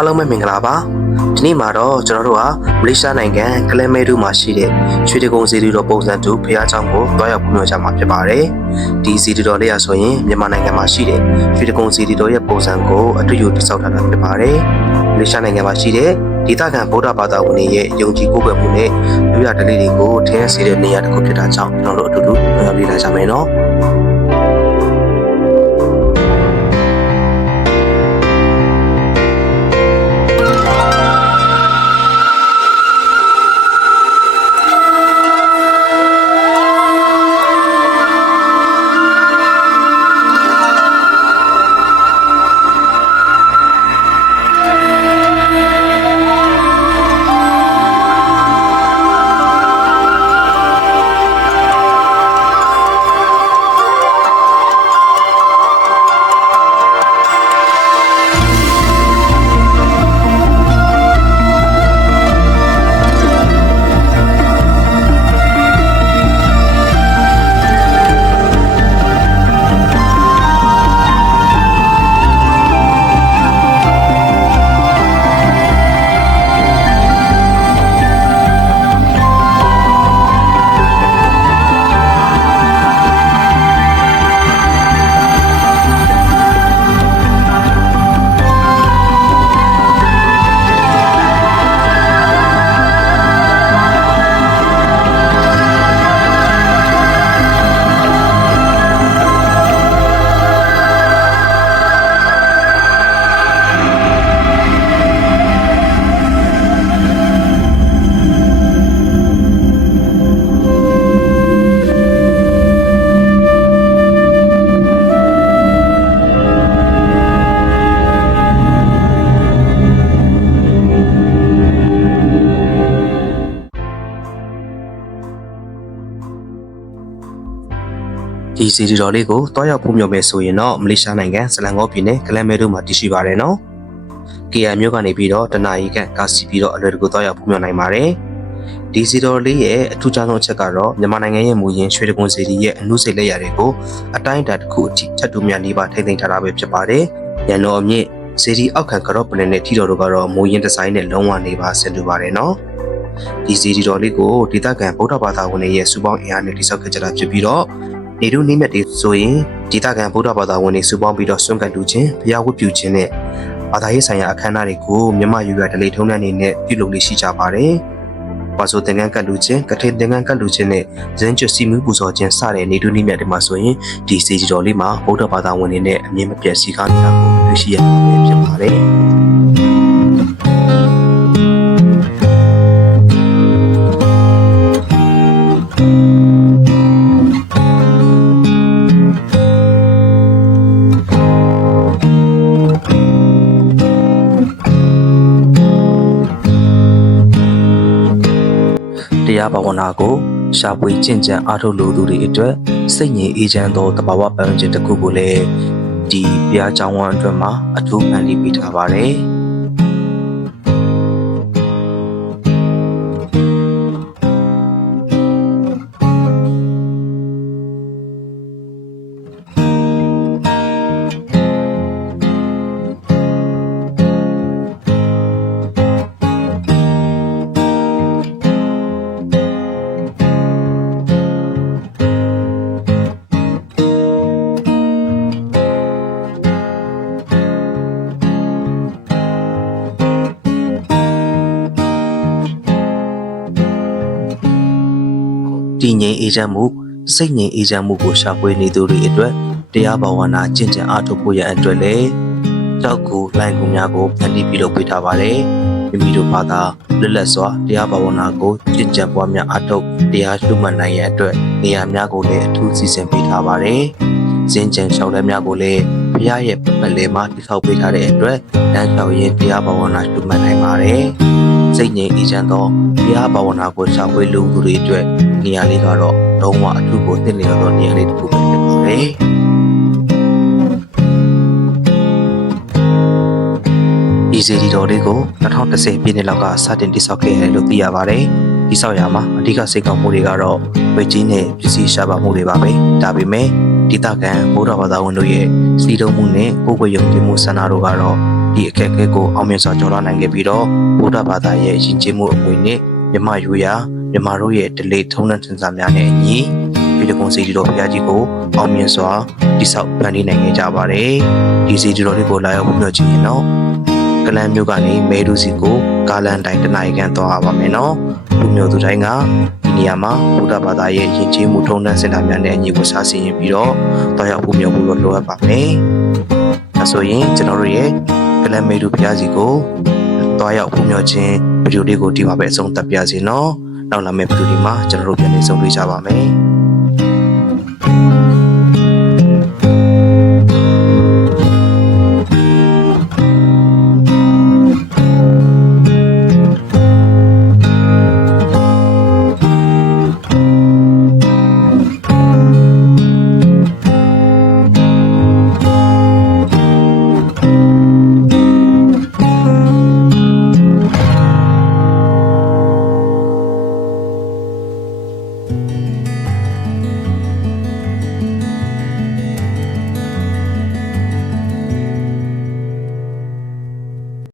အားလုံးပဲမင်္ဂလာပါဒီနေ့မှာတော့ကျွန်တော်တို့ဟာမလေးရှားနိုင်ငံကလဲမဲတူမှာရှိတဲ့ရွှေတကုံစီတူတော်ပုံစံတူဘုရားကျောင်းကိုတွားရောက်ဖွင့်ပြကြမှာဖြစ်ပါတယ်ဒီစီတူတော်လေးဟာဆိုရင်မြန်မာနိုင်ငံမှာရှိတဲ့ရွှေတကုံစီတူတော်ရဲ့ပုံစံကိုအတူတူတိစောက်ထားတာဖြစ်ပါတယ်မလေးရှားနိုင်ငံမှာရှိတဲ့ဒေသခံဗုဒ္ဓဘာသာဝင်တွေရဲ့ယုံကြည်ကိုးကွယ်မှုနဲ့လူရဒလေးတွေကိုထင်းရစေတဲ့နေရာတစ်ခုဖြစ်တာကြောင့်ကျွန်တော်တို့အတူတူတွားရောက်လေ့လာကြမယ်နော် ဒီစီဒီတော်လေးကိုတွားရောက်ဖို့မျှော်မယ်ဆိုရင်တော့မလေးရှားနိုင်ငံဇလန်ကောပြည်နယ်ကလမ်မဲတို့မှာတည်ရှိပါတယ်နော်။ KR မြို့ကနေပြီးတော့တနအီကကာစီပြီးတော့အလွယ်တကူတွားရောက်ဖို့မျှော်နိုင်ပါတယ်။ဒီစီတော်လေးရဲ့အထူးခြားဆုံးအချက်ကတော့မြန်မာနိုင်ငံရဲ့မူရင်းရွှေတကွန်စီဒီရဲ့အမှုစိတ်လက်ရာတွေကိုအတိုင်းအတာတစ်ခုအထိချက်တူများနေပါထိမ့်သိမ်းထားတာပဲဖြစ်ပါတယ်။ရန်တော်အမြင့်စီဒီအောက်ခံကတော့ပလန်နဲ့ထီတော်တို့ကတော့မူရင်းဒီဇိုင်းနဲ့လုံးဝနေပါဆင်တူပါတယ်နော်။ဒီစီဒီတော်လေးကိုဒေသခံဗုဒ္ဓဘာသာဝင်တွေရဲ့စုပေါင်းအင်အားနဲ့တိစောက်ခဲ့ကြတာဖြစ်ပြီးတော့ နေတို့နေမြတ်တွေဆိုရင်ဒေသခံဗုဒ္ဓဘာသာဝင်တွေစုပေါင်းပြီးတော့ဆွန့်ကပ်လူချင်းဘုရားဝတ်ပြုခြင်းနဲ့ဘာသာရေးဆိုင်ရာအခမ်းအနားတွေကိုမြန်မာယူရဒလေထုံးတဲ့အနေနဲ့ပြုလုပ်လို့ရှိကြပါတယ်။ဘာဆိုသင်္ကန်းကတ်လူချင်းကထေသင်္ကန်းကတ်လူချင်းနဲ့ဇင်းကျွစီမှုပူဇော်ခြင်းစတဲ့နေတို့နေမြတ်တွေမှာဆိုရင်ဒီစေကြီးတော်လေးမှာဗုဒ္ဓဘာသာဝင်တွေနဲ့အမြင့်မပြတ်စီကားနေတာကိုတွေ့ရှိရမှာဖြစ်ပါတယ်။ တရားဘာဝနာကိုရှာဖွေကျင့်ကြံအားထုတ်လိုသူတွေအတွက်စိတ်ငြိမ်အေးချမ်းသောတဘာဝပတ်ဝန်းကျင်တစ်ခုကိုလည်းဒီဘုရားကျောင်းဝန်းအတွက်မှာအထူးဖန်တီးပေးထားပါတယ်။ တည်ငြိမ်အေးချမ်းမှုစိတ်ငြိမ်အေးချမ်းမှုကိုရှာဖွေနေသူတွေအတွက်တရားဘာဝနာကျင့်ကြံအားထုတ်ဖို့ရန်အတွက်လည်းတောက်ကူလိုင်းကူများကိုဖန်တီးပြီးလုပ်ပေးထားပါတယ်မိမိတို့ဘာသာလွတ်လပ်စွာတရားဘာဝနာကိုကျင့်ကြံပွားများအားထုတ်တရားရှုမှတ်နိုင်ရန်အတွက်နေရာများကိုလည်းအထူးစီစဉ်ပေးထားပါတယ်စင်ကြံလျှောက်လဲများကိုလည်းဘုရားရဲ့ပတ်လည်မှာတိဆောက်ပေးထားတဲ့အတွက်လမ်းလျှောက်ရင်တရားဘာဝနာရှုမှတ်နိုင်ပါတယ်စိတ်ငြိမ်အေးချမ်းသောတရားဘာဝနာကိုရှာဖွေလိုသူတွေအတွက် နေရာလေးကတော့လုံးဝအထူးကိုသိနေရတော့နေရာလေးတစ်ခုပဲဖြစ်ပါတယ်။ဒီစီဒီတော်လေးကို2010ပြည့်နှစ်လောက်ကစတင်တိစောက်ခဲ့ရတယ်လို့သိရပါတယ်။တိစောက်ရမှာအဓိကစိတ်ကောင်းမှုတွေကတော့ဝေကြီးနဲ့ပစ္စည်းရှားပါမှုတွေပါပဲ။ဒါပေမဲ့ဒေသခံဗုဒ္ဓဘာသာဝင်တို့ရဲ့စီတုံးမှုနဲ့ကိုယ်ကိုယ်ယုံကြည်မှုဆန္ဒတို့ကတော့ဒီအခက်အခဲကိုအောင်မြင်စွာကျော်လွှားနိုင်ခဲ့ပြီးတော့ဗုဒ္ဓဘာသာရဲ့ယဉ်ကျေးမှုအမွေနဲ့မြမရိုးရာ မြမတို့ရဲ့ဒလေထုံးတမ်းစံစာများနဲ့အညီပြည်တော်စီတီတော်ဘုရားကြီးကိုအောင်မြင်စွာတိဆောက်ဖန်တီးနိုင်ခဲ့ကြပါတယ်ဒီစီတီတော်လေးကိုလာရောက်ပြီးတော့ကြည့်ရင်တော့ကလန်မျိုးကနေမဲဒူစီကိုကာလန်တိုင်းတနိုင်ခန့်သွားရပါမယ်နော်လူမျိုးသူတိုင်းကဒီနေရာမှာဗုဒ္ဓဘာသာရဲ့ယဉ်ကျေးမှုထုံးတမ်းစင်တာများနဲ့အညီကိုစားဆင်ရင်ပြီးတော့တွားရောက်ဖို့မျိုးဖို့လို့လိုအပ်ပါမယ်ဒါဆိုရင်ကျွန်တော်တို့ရဲ့ကလန်မဲဒူဘုရားကြီးကိုတွားရောက်ဖို့မျိုးချင်းဗီဒီယိုလေးကိုဒီမှာပဲအဆုံးသတ်ပြစီနော် နောက်လာမယ့်ဗီဒီယိုဒီမှာကျွန်တော်တို့ပြန်လည်ဆုံတွေ့ကြပါမယ်